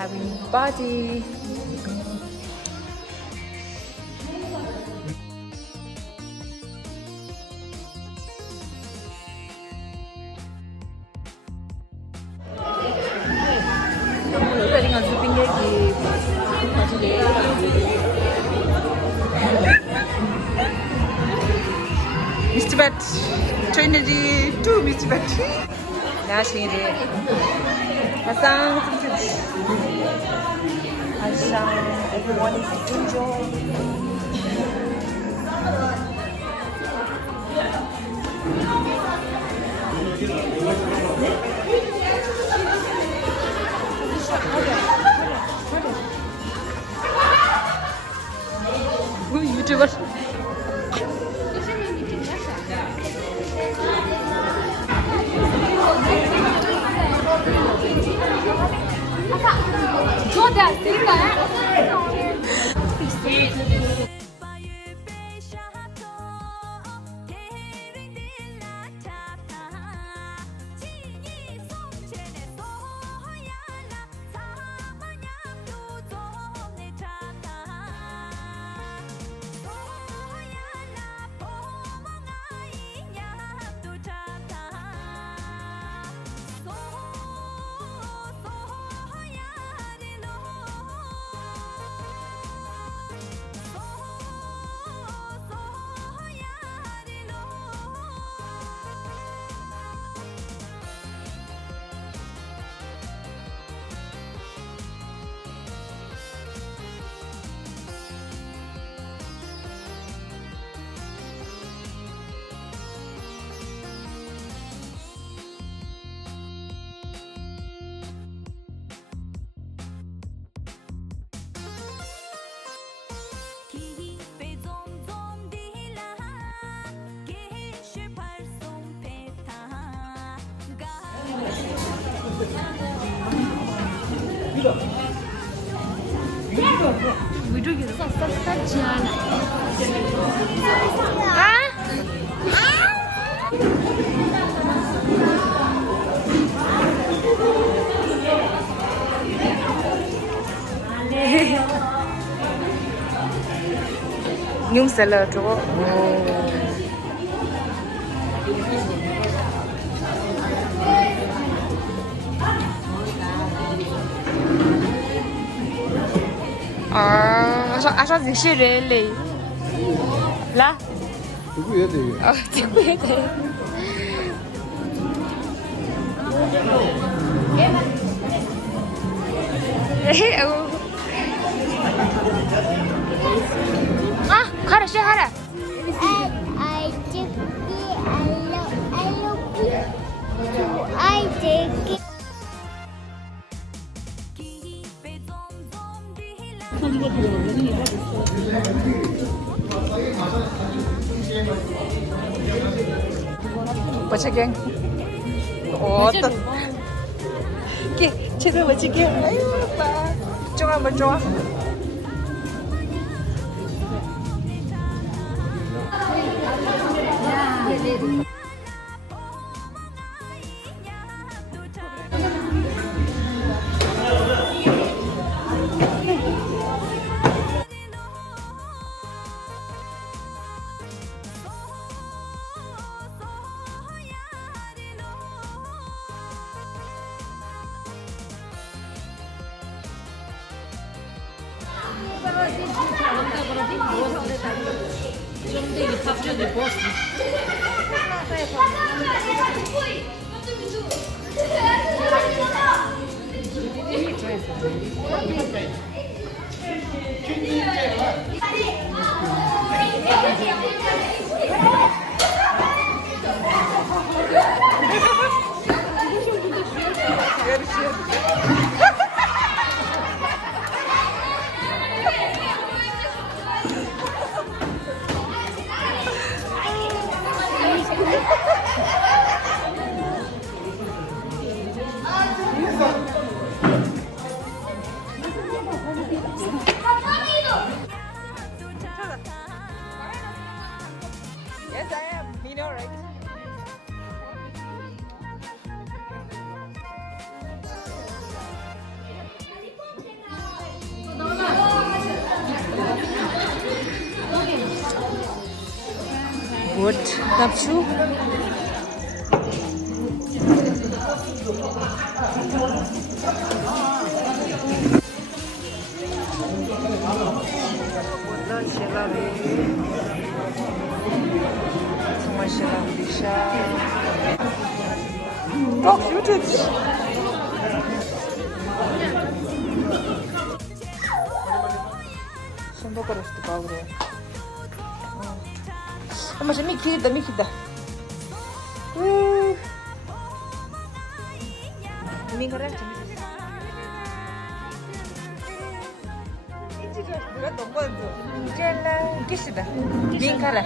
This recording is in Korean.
having party. Kamu tadi ngasih pinggir di Mr. Bet, Trinity, two Mr. Bet. That's me there. Hassan, everyone is enjoy. YouTuber. Joda, sehingga ya. Video gitu. Nhung salad 저거. 아저 지시래래. 라? 누구 해야 돼? 듣고 해야 돼. хорошо, хорошо. Почекай. Вот. 제대로 멋지게. 아유, 좋아, 뭐 좋아. 굿. 납추. 정말 샬라비샤. 슈트지. 손톱가락 봐 그래. 엄마 저 미키다 미키다. 미가래 좀. 내가 너무 안 좋아. 이제는 미키시다. 미가래.